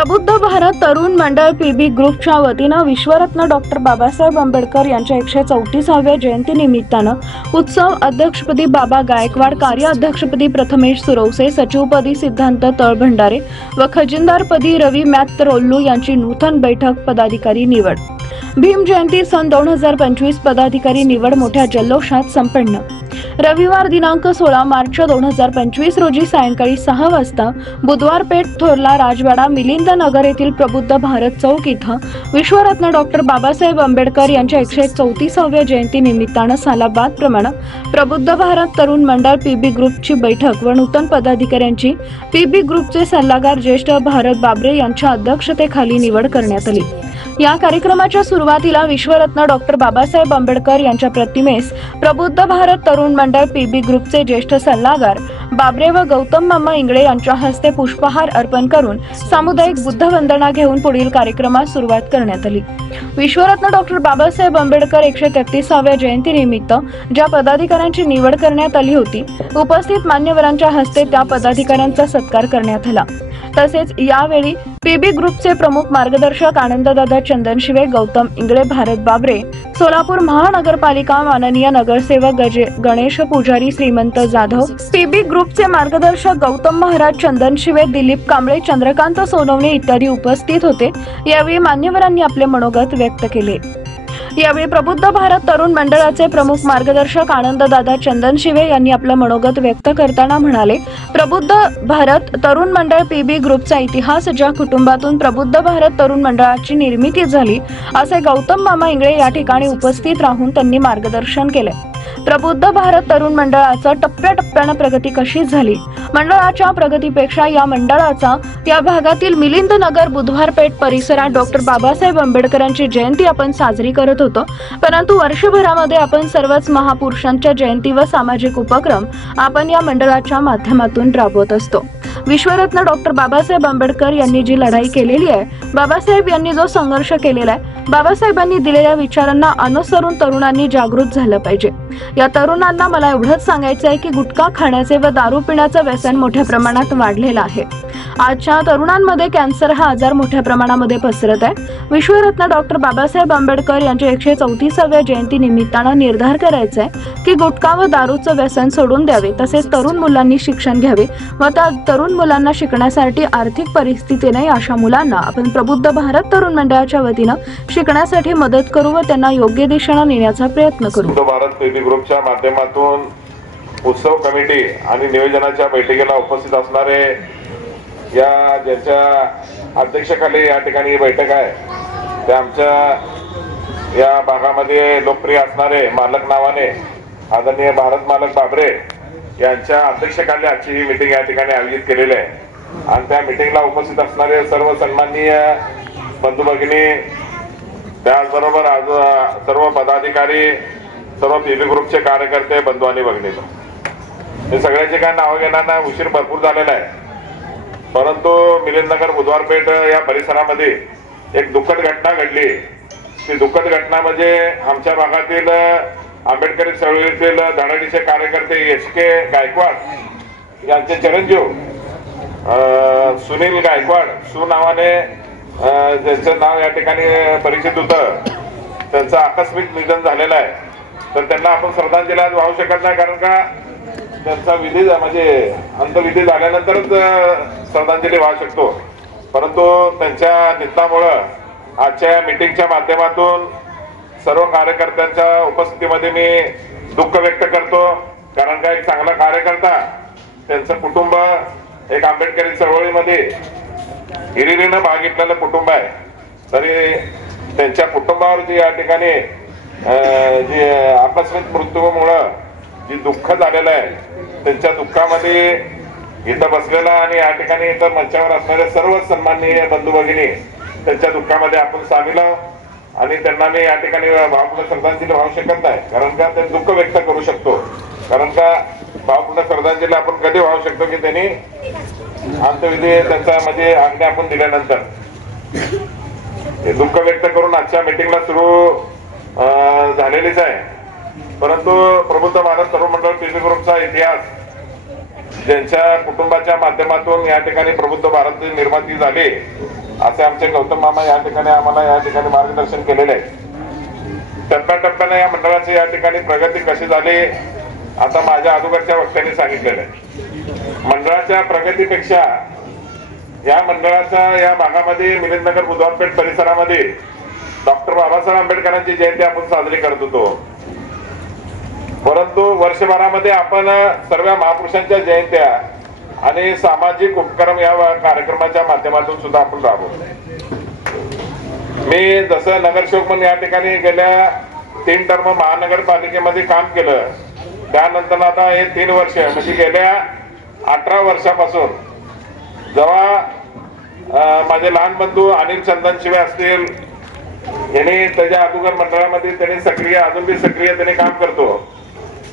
प्रबुद्ध भारत तरुण मंडळ पीबी ग्रुपच्या वतीनं विश्वरत्न डॉक्टर बाबासाहेब आंबेडकर यांच्या 134व्या जयंती निमित्तानं उत्सव अध्यक्षपदी बाबा गायकवाड, कार्याध्यक्षपदी प्रथमेश सुरवसे, सचिवपदी सिद्धांत तळभंडारे व खजिनदारपदी रवी मॅत्रोल्लू यांची नूतन बैठक पदाधिकारी निवड। भीम जयंती सन 2025 पदाधिकारी निवड मोठ्या जल्लोषात संपन्न। रविवार दिनांक 16 मार्च 2025 रोजी सायंकाळी 6 वाजता बुधवार पेठ थोरला राजवाडा मिलिंद नगर येथील प्रबुद्ध भारत चौक इथं विश्वरत्न डॉक्टर बाबासाहेब आंबेडकर यांच्या 134व्या जयंती निमित्तानं सालाबाद प्रमाणे प्रबुद्ध भारत तरुण मंडळ पीबी ग्रुपची बैठक व नूतन पदाधिकाऱ्यांची पीबी ग्रुपचे सल्लागार ज्येष्ठ भारत बाबरे यांच्या अध्यक्षतेखाली निवड करण्यात आली। या कार्यक्रमाच्या सुरुवातीला विश्वरत्न डॉक्टर बाबासाहेब आंबेडकर यांच्या प्रतिमेस प्रबुद्ध भारत तरुण मंडळ पीबी ग्रुपचे ज्येष्ठ सल्लागार बाबरे व गौतम मामा इंगळे यांच्या हस्ते पुष्पहार अर्पण करून सामुदायिक बुद्ध वंदना घेऊन पुढील कार्यक्रमास सुरुवात करण्यात आली। विश्वरत्न डॉक्टर बाबासाहेब आंबेडकर 133व्या जयंतीनिमित्त ज्या पदाधिकाऱ्यांची निवड करण्यात आली होती, उपस्थित मान्यवरांच्या हस्ते त्या पदाधिकाऱ्यांचा सत्कार करण्यात आला। तसेच यावेळी पीबी ग्रुपचे प्रमुख मार्गदर्शक आनंददादा चंदनशिवे, गौतम इंगळे, भारत बाबरे, सोलापूर महानगरपालिका माननीय नगरसेवक गणेश पुजारी, श्रीमंत जाधव, पीबी ग्रुपचे मार्गदर्शक गौतम महाराज चंदनशिवे, दिलीप कांबळे, चंद्रकांत सोनवणे इत्यादी उपस्थित होते। यावेळी मान्यवरांनी आपले मनोगत व्यक्त केले। यावेळी प्रबुद्ध भारत तरुण मंडळाचे प्रमुख मार्गदर्शक आनंददादा चंदनशिवे यांनी आपलं मनोगत व्यक्त करताना म्हणाले, प्रबुद्ध भारत तरुण मंडळ पीबी ग्रुपचा इतिहास, ज्या कुटुंबातून प्रबुद्ध भारत तरुण मंडळाची निर्मिती झाली, असे गौतम मामा इंगळे या ठिकाणी उपस्थित राहून त्यांनी मार्गदर्शन केले। प्रबुद्ध भारत तरुण मंडळाचा टप्प्याटप्प्याने प्रगती कशी झाली, मंडळाच्या प्रगतीपेक्षा या मंडळाचा या भागातील मिलिंद नगर बुधवार पेठ परिसरात डॉक्टर बाबासाहेब आंबेडकरांची जयंती आपण साजरी करत होतो, परंतु वर्षभरामध्ये आपण सर्वच महापुरुषांच्या जयंती व सामाजिक उपक्रम आपण या मंडळाच्या माध्यमातून राबवत असतो। विश्वरत्न डॉक्टर बाबासाहेब आंबेडकर यांनी जी लढाई केलेली आहे, बाबासाहेब यांनी जो संघर्ष केलेला आहे, बाबासाहेबांनी दिलेल्या विचारांना अनुसरून तरुणांनी जागृत झालं पाहिजे। या तरुणांना मला एवढंच सांगायचं आहे की गुटखा खाण्याचे व दारू पिण्याचं व्यसन मोठ्या प्रमाणात वाढलेलं आहे। आजच्या तरुणांमध्ये कॅन्सर हा आजार मोठ्या प्रमाणामध्ये पसरत आहे। विश्वरत्न डॉक्टर बाबासाहेब आंबेडकर यांच्या 134व्या जयंती निमित्तानं निर्धार करायचा आहे की गुटखा व दारूचं व्यसन सोडून द्यावे, तसेच तरुण मुलांनी शिक्षण घ्यावे व त्या तरुण मुलांना शिकण्यासाठी आर्थिक परिस्थिती नाही अशा मुलांना आपण प्रबुद्ध भारत तरुण मंडळाच्या वतीनं शिकण्यासाठी मदत करू व त्यांना योग्य दिशेने नेण्याचा प्रयत्न करू। भारत पीबी ग्रुपच्या माध्यमातून उत्सव कमिटी आणि नियोजनाच्या बैठकीला उपस्थित असणारे या ज्यांच्या अध्यक्षतेखाली या ठिकाणी बैठक आहे, त्या आमच्या या भागामध्ये लोकप्रिय असणारे मालक नावाने आदरणीय भारत मालक बाबरे यांच्या अध्यक्षतेखाली आजची ही मीटिंग या ठिकाणी आयोजित केलेली आहे। आणि त्या मीटिंगला उपस्थित असणारे सर्व सन्माननीय बंधू भगिनी, त्याचबरोबर आज सर्व पदाधिकारी, सर्व पीबी ग्रुपचे कार्यकर्ते, बंधू आणि भगिनी, हे सगळ्यांचे काय नाव घेण्याना उशीर भरपूर झालेला आहे, परंतु मिलिंदनगर बुधवार पेठ या परिसरामध्ये एक दुःखद घटना घडली। ती दुःखद घटना म्हणजे आमच्या भागातील आंबेडकरी चळवळीतील धडाडीचे कार्यकर्ते SK गायकवाड यांचे चिरंजीव सुनील गायकवाड सु नावाने ज्यांचं नाव या ठिकाणी परिचित होतं, त्यांचं आकस्मिक निधन झालेलं आहे। तर त्यांना आपण श्रद्धांजली आज वाहू शकत नाही, कारण का त्यांचा विधी म्हणजे अंत्यविधी झाल्यानंतरच श्रद्धांजली वाहू शकतो, परंतु त्यांच्या निधनामुळं आजच्या मीटिंगच्या माध्यमातून सर्व कार्यकर्त्यांच्या उपस्थितीमध्ये मी दुःख व्यक्त करतो। कारण का एक चांगला कार्यकर्ता, त्यांचं कुटुंब एक आंबेडकरी चळवळीमध्ये हिरिरीनं भाग घेतलेलं कुटुंब आहे, तरी त्यांच्या कुटुंबावर जी या ठिकाणी जी आकस्मिक मृत्यूमुळं जी दुःख झालेलं आहे, त्यांच्या दुःखामध्ये इथं बसलेला आणि या ठिकाणी इथं मंचावर असणारे सर्व सन्माननीय बंधू भगिनी त्यांच्या दुःखामध्ये आपण सामील आहोत आणि त्यांना मी या ठिकाणी भावपूर्ण श्रद्धांजली वाहू शकत नाही, कारण का ते दुःख व्यक्त करू शकतो। कारण का भावपूर्ण श्रद्धांजली आपण कधी वाहू शकतो की त्यांनी अंत्यविधी त्यांचा म्हणजे आज्ञा आपण दिल्यानंतर हे दुःख व्यक्त करून आजच्या मीटिंगला सुरू झालेलीच आहे। परंतु प्रबुद्ध भारत तरुण मंडळ पीबी ग्रुपचा इतिहास, ज्यांच्या कुटुंबाच्या माध्यमातून या ठिकाणी प्रबुद्ध भारत निर्माती झाली, असे आमचे गौतम मामा या ठिकाणी आम्हाला या ठिकाणी मार्गदर्शन केलेले आहे. टप्प्याटप्प्याने या मंडळाची या ठिकाणी प्रगती कशी झाली आता माझ्या अगोदरच्या वक्त्यांनी सांगितलेलं आहे. मंडळाच्या प्रगतीपेक्षा या मंडळाच्या या भागामध्ये मिलिंदनगर बुधवारपेठ परिसरामध्ये डॉक्टर बाबासाहेब आंबेडकरांची जयंती आपण साजरी करत होतो. परंतु वर्षभरामध्ये आपण सर्व महापुरुषांच्या जयंत्या आणि सामाजिक उपक्रम या कार्यक्रमाच्या माध्यमातून सुद्धा आपण राबवतो. मी जसं नगरसेवक म्हणून या ठिकाणी गेल्या 3 टर्म महानगरपालिकेमध्ये काम केलं, त्यानंतर आता हे 3 वर्ष म्हणजे गेल्या 18 वर्षापासून जेव्हा माझे लहान बंधू अनिल चंदन शिवे असतील, यांनी त्याच्या अगोदर मंडळामध्ये त्यांनी सक्रिय अजून बी सक्रिय त्यांनी काम करतो.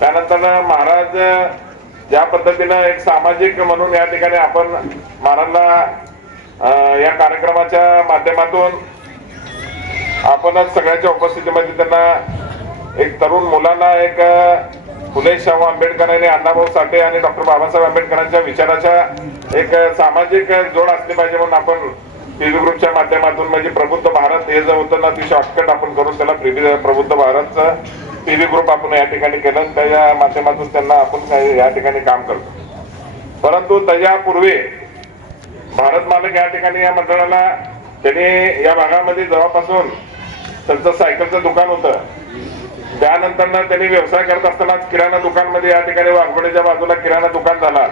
त्यानंतर महाराज ज्या पद्धतीनं एक सामाजिक म्हणून या ठिकाणी आपण महाराजला या कार्यक्रमाच्या माध्यमातून आपणच सगळ्याच्या उपस्थितीमध्ये त्यांना एक तरुण मुलांना एक फुले शाहू आंबेडकर आणि अण्णाभाऊ साठे आणि डॉक्टर बाबासाहेब आंबेडकरांच्या विचाराच्या एक सामाजिक जोड असली पाहिजे म्हणून आपण पीबी ग्रुपच्या माध्यमातून म्हणजे प्रबुद्ध भारत हे जे होतं ना ती शॉर्टकट आपण करून त्याला प्रबुद्ध भारतचं पीबी ग्रुप आपण या ठिकाणी केलं. त्याच्या माध्यमातून त्यांना आपण या ठिकाणी काम करतो. परंतु त्याच्यापूर्वी भारत मालक या ठिकाणी या मंडळाला त्यांनी या भागामध्ये जेव्हापासून त्यांचं सायकलचं दुकान होतं, त्यानंतर त्यांनी व्यवसाय करत असताना किराणा दुकान मध्ये या ठिकाणी वाघोडेच्या बाजूला किराणा दुकान झाला.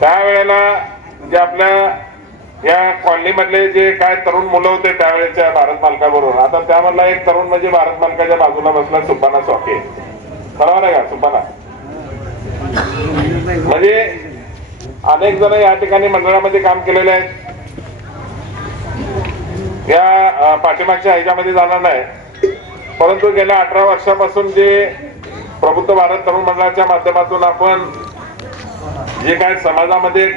त्यावेळेला जे आपल्या या कॉलनी मधले जे काय तरुण मुलं होते त्यावेळेच्या भारत मालकाबरोबर, आता त्यामधला एक तरुण म्हणजे भारत मालकाच्या बाजूला बसला सुब्बाना सॉके. बरोबर आहे का? सुब्बाना म्हणजे अनेक जण या ठिकाणी मंडळामध्ये काम केलेले आहेत. या पाठीमागच्या ह्याच्यामध्ये जाणार नाही, परंतु गेल्या 18 वर्षापासून जे प्रबुद्ध भारत तरुण मंडळाच्या माध्यमातून आपण जे काय समाजामध्ये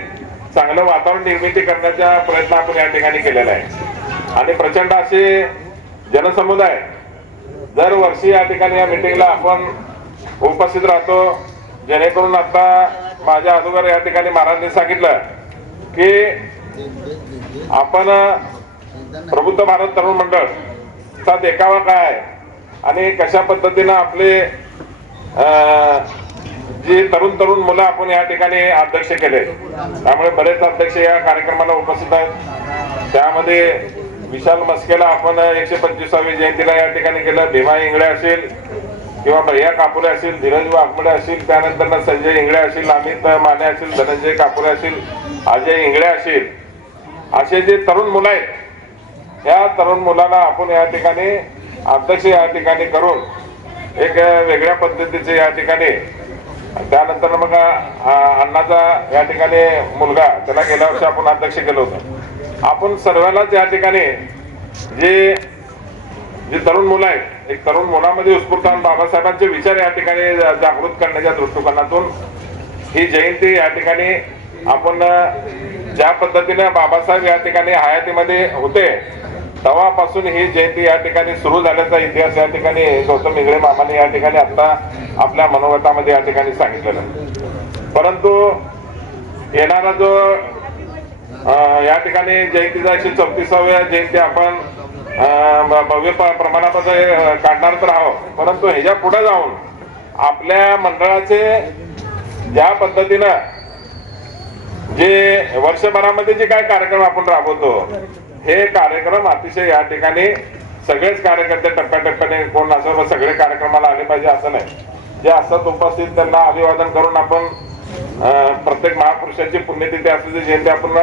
चांगलं वातावरण निर्मिती करण्याचा प्रयत्न आपण या ठिकाणी केलेला आहे. आणि प्रचंड असे जनसमुदाय दरवर्षी या ठिकाणी या मीटिंगला आपण उपस्थित राहतो. जेणेकरून आता माझ्या अगोदर या ठिकाणी महाराजांनी सांगितलं की आपण प्रबुद्ध भारत तरुण मंडळ चा देखावा काय आणि कशा पद्धतीनं आपले जे तरुण मुलं आपण या ठिकाणी अध्यक्ष केले. त्यामुळे बरेच अध्यक्ष या कार्यक्रमाला उपस्थित आहेत. त्यामध्ये विशाल मस्केला आपण 125वी जयंतीला या ठिकाणी केलं. भीमा इंगळे असेल किंवा भैया कापुरे असतील, धीरज वाघमोडे असतील, त्यानंतर संजय इंगळे असतील, अमित माने असतील, धनंजय कापुरे असतील, अजय इंगळे असतील, असे जे तरुण मुलं आहेत या तरुण मुलांना आपण या ठिकाणी अध्यक्ष या ठिकाणी करून एक वेगळ्या पद्धतीचे या ठिकाणी. त्यानंतर मग अण्णाचा या ठिकाणी मुलगा त्याला गेल्या वर्षी आपण अध्यक्ष केलं होतं. आपण सर्वांनाच या ठिकाणी जे तरुण मुलं आहेत, एक तरुण मुलामध्ये उत्स्फूर्त बाबासाहेबांचे विचार या ठिकाणी जागृत करण्याच्या दृष्टिकोनातून ही जयंती या ठिकाणी आपण ज्या पद्धतीने बाबासाहेब या ठिकाणी हयातीमध्ये होते तेव्हापासून ही जयंती या ठिकाणी सुरू झाल्याचा इतिहास या ठिकाणी गौतम इंगळे मामाने या ठिकाणी आता आपल्या मनोगतामध्ये या ठिकाणी सांगितलेलं. परंतु येणारा जो या ठिकाणी जयंतीचा 134व्या जयंती आपण भव्य प्रमाणामध्ये काढणार तर आहोत, परंतु ह्याच्या पुढे जाऊन आपल्या मंडळाचे ज्या पद्धतीनं जे वर्षभरामध्ये जे काय कार्यक्रम आपण राबवतो हे कार्यक्रम अतिशय या ठिकाणी सगळेच कार्यकर्ते टप्प्याटप्प्याने कोण असं सगळे कार्यक्रमाला आले पाहिजे असं नाही. जे असतात उपस्थित त्यांना अभिवादन करून आपण प्रत्येक महापुरुषाची पुण्यतिथी असलेली जयंती आपण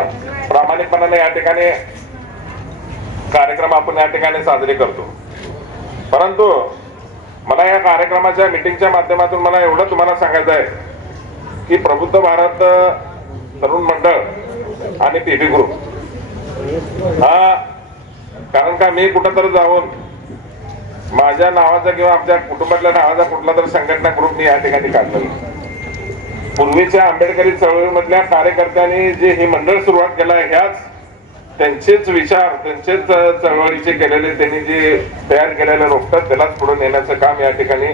प्रामाणिकपणाने या ठिकाणी कार्यक्रम आपण या ठिकाणी साजरे करतो. परंतु मला या कार्यक्रमाच्या मीटिंगच्या माध्यमातून मला एवढं तुम्हाला सांगायचं आहे की प्रबुद्ध भारत तरुण मंडळ आणि पीबी ग्रुप हा, कारण का मी कुठंतरी जाऊन माझ्या नावाचा किंवा आमच्या कुटुंबातल्या नावाचा कुठला तरी संघटना ग्रुप मी या ठिकाणी काढलेला. पूर्वीच्या आंबेडकरी चळवळीमधल्या कार्यकर्त्यांनी जे हे मंडळ सुरुवात केलं आहे ह्याच त्यांचेच विचार त्यांचेच चळवळीचे केलेले त्यांनी जे तयार केलेले रोखतात त्यालाच पुढे नेण्याचं काम या ठिकाणी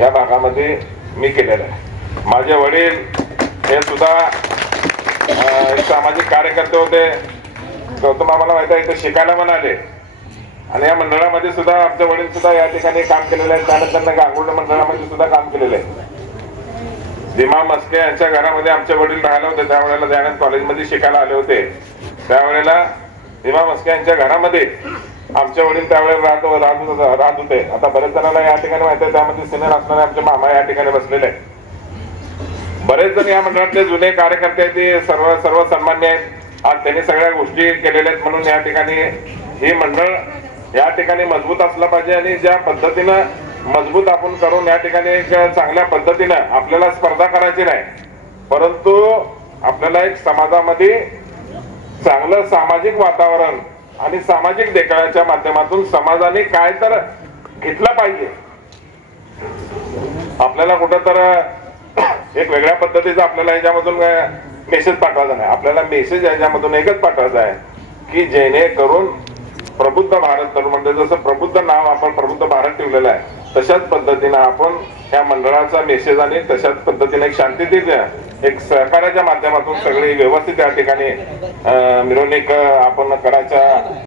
या भागामध्ये मी केलेलं आहे. माझे वडील हे सुद्धा सामाजिक कार्यकर्ते होते. गौतम आम्हाला माहिती आहे इथे शिकायला पण आले आणि या मंडळामध्ये सुद्धा आमचे वडील सुद्धा या ठिकाणी काम केलेले आहेत. त्यानंतर गांगुर्डे मंडळामध्ये सुद्धा काम केलेलं आहे. दिमा मस्के यांच्या घरामध्ये आमचे वडील राहिले होते. त्यावेळेला दयानंद कॉलेजमध्ये शिकायला आले होते. त्यावेळेला दिमा मस्के यांच्या घरामध्ये आमचे वडील त्यावेळेला राहत होते. आता बरेच जणांना या ठिकाणी माहिती आहे, त्यामध्ये सिनियर असणारे आमचे मामा या ठिकाणी बसलेले आहेत. बरेच जण या मंडळातले जुने कार्यकर्ते आहेत, ते सर्व सन्मान्य आहेत आणि त्यांनी सगळ्या गोष्टी केलेल्या आहेत. म्हणून या ठिकाणी ही मंडळ या ठिकाणी मजबूत असलं पाहिजे आणि ज्या पद्धतीनं मजबूत आपण करून या ठिकाणी एक चांगल्या पद्धतीनं आपल्याला स्पर्धा करायची नाही, परंतु आपल्याला एक समाजामध्ये चांगलं सामाजिक वातावरण आणि सामाजिक देखाव्याच्या माध्यमातून समाजाने काय तर घेतलं पाहिजे. आपल्याला कुठं तर एक वेगळ्या पद्धतीचा आपल्याला याच्यामधून मेसेज पाठवायचा नाही. आपल्याला मेसेज याच्यामधून एकच पाठवायचा आहे की जेणेकरून प्रबुद्ध भारत तरुण मंडळ, जसं प्रबुद्ध नाव आपण प्रबुद्ध भारत ठेवलेलं आहे, तशाच पद्धतीनं आपण या मंडळाचा मेसेज आणि तशाच पद्धतीने एक शांततेच्या एक सहकार्याच्या माध्यमातून सगळी व्यवस्थित या ठिकाणी मिरवणूक आपण करायच्या